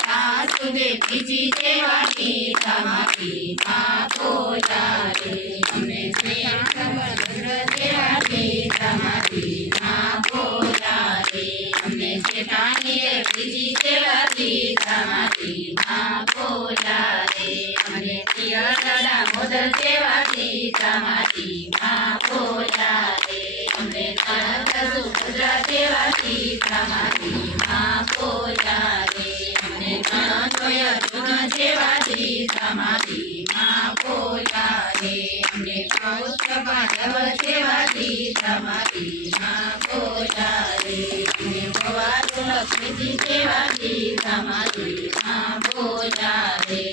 सासु बेटी जेवा गीतामांथी मां बोल्या रे अमने जेठा जेवा गीतामांथी मां बोल्या रे अमने जेठानी बीजी जेवा गीतामांथी मां बोल्या रे अमने पियरा मोदर जेवा गीतामांथी मां बोल्या रे अमने सासु भद्रा जेवा गीतामांथी मां बोल्या रे अमने नणंदोय गुण जेवा गीतामांथी मां बोल्या रे अमने पौत्र पांडव जेवा गीतामांथी मां बोल्या रे अमने भवानी लक्ष्मी जेवा गीतामांथी मां बोल्या रे।